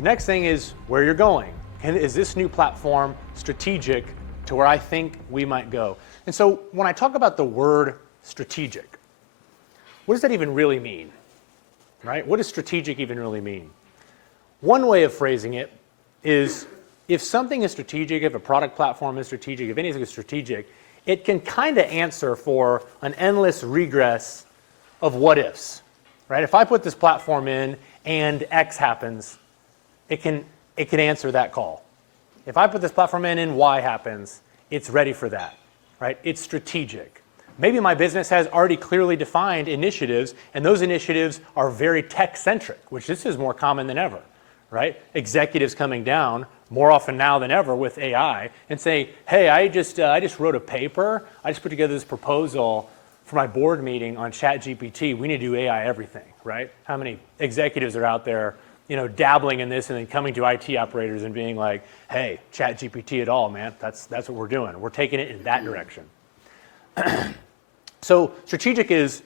The next thing is where you're going. And is this new platform strategic to where I think we might go? And so when I talk about the word strategic, what does that even really mean? Right? What does strategic even really mean? One way of phrasing it is if something is strategic, if a product platform is strategic, if anything is strategic, it can kind of answer for an endless regress of what ifs. Right? If I put this platform in and X happens, it can answer that call. If I put this platform in and Y happens, it's ready for that. Right? It's strategic. Maybe my business has already clearly defined initiatives, and those initiatives are very tech-centric, which this is more common than ever, right? Executives coming down more often now than ever with AI and say, hey, I just wrote a paper. I just put together this proposal for my board meeting on ChatGPT. We need to do AI everything, right? How many executives are out there, dabbling in this and then coming to IT operators and being like, hey, ChatGPT it all, man. That's what we're doing. We're taking it in that direction. So strategic is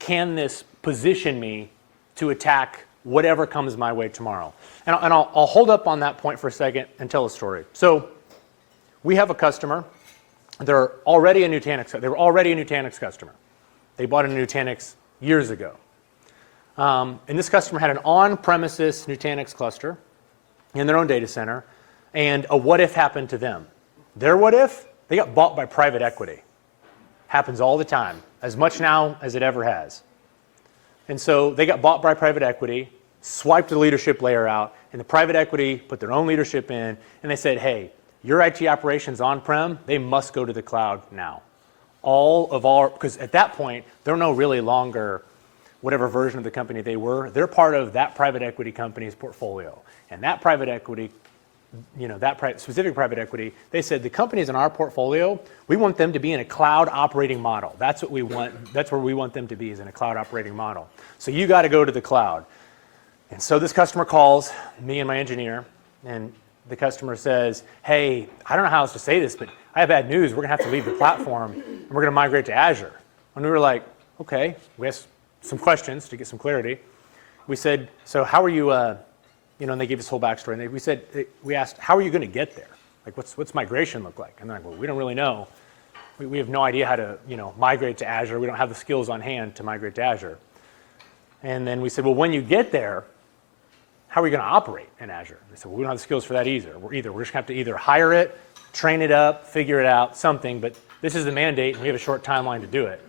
can this position me to attack whatever comes my way tomorrow? And I'll hold up on that point for a second and tell a story. So we have a customer. They were already a Nutanix customer. They bought a Nutanix years ago. And this customer had an on-premises Nutanix cluster in their own data center, and a what if happened to them. Their what if? They got bought by private equity. Happens all the time, as much now as it ever has. And so they got bought by private equity, swiped the leadership layer out, and the private equity put their own leadership in, and they said, hey, your IT operations on-prem, they must go to the cloud now. Because at that point, they're no really longer whatever version of the company they were. They're part of that private equity company's portfolio. And that private equity, specific private equity, they said the companies in our portfolio, we want them to be in a cloud operating model. That's what we want. That's where we want them to be, is in a cloud operating model. So you got to go to the cloud. And so this customer calls me and my engineer, and the customer says, hey, I don't know how else to say this, but I have bad news. We're going to have to leave the platform, and we're going to migrate to Azure. And we were like, okay. We asked some questions to get some clarity. We said, so how are you, and they gave us whole backstory. And we asked, how are you going to get there? Like, what's migration look like? And they're like, well, we don't really know. We have no idea how to, migrate to Azure. We don't have the skills on hand to migrate to Azure. And then we said, well, when you get there, how are you going to operate in Azure? They said, well, we don't have the skills for that either. We're just going to have to either hire it, train it up, figure it out, something. But this is the mandate, and we have a short timeline to do it.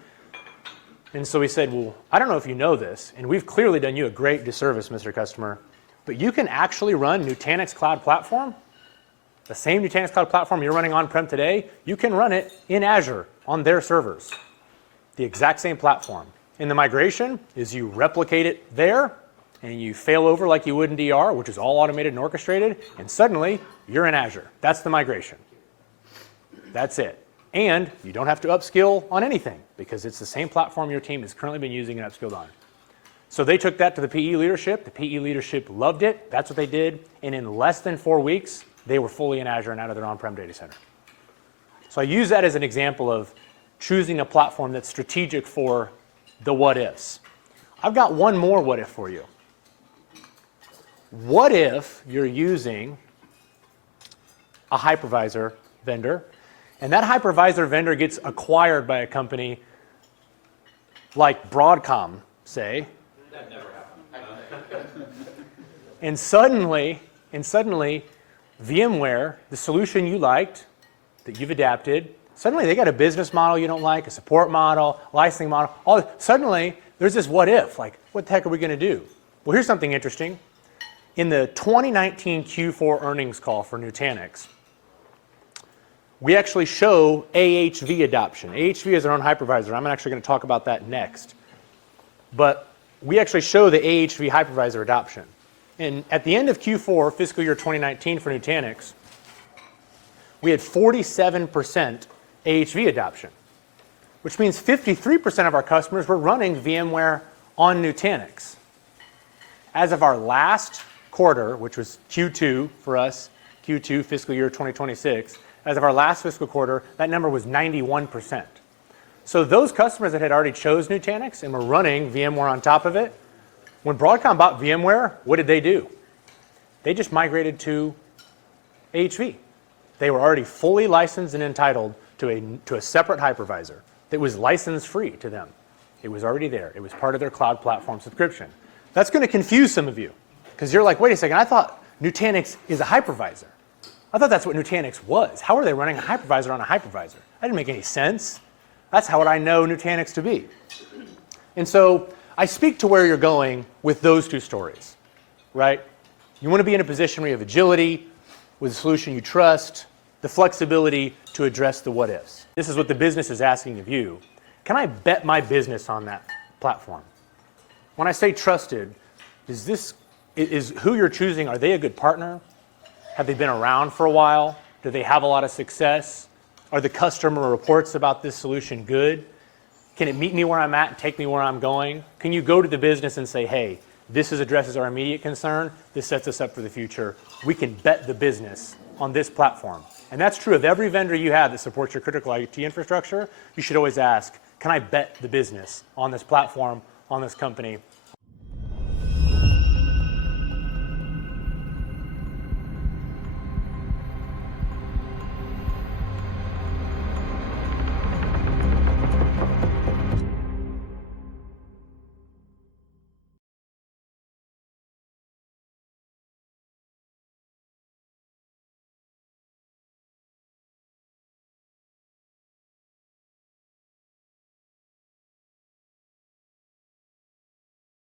And so we said, well, I don't know if you know this, and we've clearly done you a great disservice, Mr. Customer, but you can actually run Nutanix Cloud Platform, the same Nutanix Cloud Platform you're running on-prem today, you can run it in Azure on their servers, the exact same platform. And the migration is you replicate it there, and you fail over like you would in DR, which is all automated and orchestrated, and suddenly you're in Azure. That's the migration. That's it. And you don't have to upskill on anything, because it's the same platform your team has currently been using and upskilled on. So they took that to the PE leadership. The PE leadership loved it. That's what they did. And in less than 4 weeks, they were fully in Azure and out of their on-prem data center. So I use that as an example of choosing a platform that's strategic for the what-ifs. I've got one more what-if for you. What if you're using a hypervisor vendor, and that hypervisor vendor gets acquired by a company like Broadcom, say, that never happened. and suddenly, VMware, the solution you liked, that you've adapted, suddenly they got a business model you don't like, a support model, licensing model. Suddenly, there's this what if, like, what the heck are we going to do? Well, here's something interesting. In the 2019 Q4 earnings call for Nutanix, we actually show AHV adoption. AHV is our own hypervisor. I'm actually going to talk about that next. But we actually show the AHV hypervisor adoption. And at the end of Q4, fiscal year 2019 for Nutanix, we had 47% AHV adoption, which means 53% of our customers were running VMware on Nutanix. As of our last quarter, which was Q2 for us, Q2 fiscal year 2026, as of our last fiscal quarter, that number was 91%. So those customers that had already chose Nutanix and were running VMware on top of it, when Broadcom bought VMware, what did they do? They just migrated to AHV. They were already fully licensed and entitled to a separate hypervisor that was license free to them. It was already there. It was part of their cloud platform subscription. That's going to confuse some of you because you're like, wait a second, I thought Nutanix is a hypervisor. I thought that's what Nutanix was. How are they running a hypervisor on a hypervisor? That didn't make any sense. That's how would I know Nutanix to be. And so I speak to where you're going with those two stories, right? You want to be in a position where you have agility with a solution you trust, the flexibility to address the what-ifs. This is what the business is asking of you. Can I bet my business on that platform? When I say trusted, is who you're choosing, are they a good partner? Have they been around for a while? Do they have a lot of success? Are the customer reports about this solution good? Can it meet me where I'm at and take me where I'm going? Can you go to the business and say, hey, this addresses our immediate concern. This sets us up for the future. We can bet the business on this platform. And that's true of every vendor you have that supports your critical IT infrastructure. You should always ask, can I bet the business on this platform, on this company,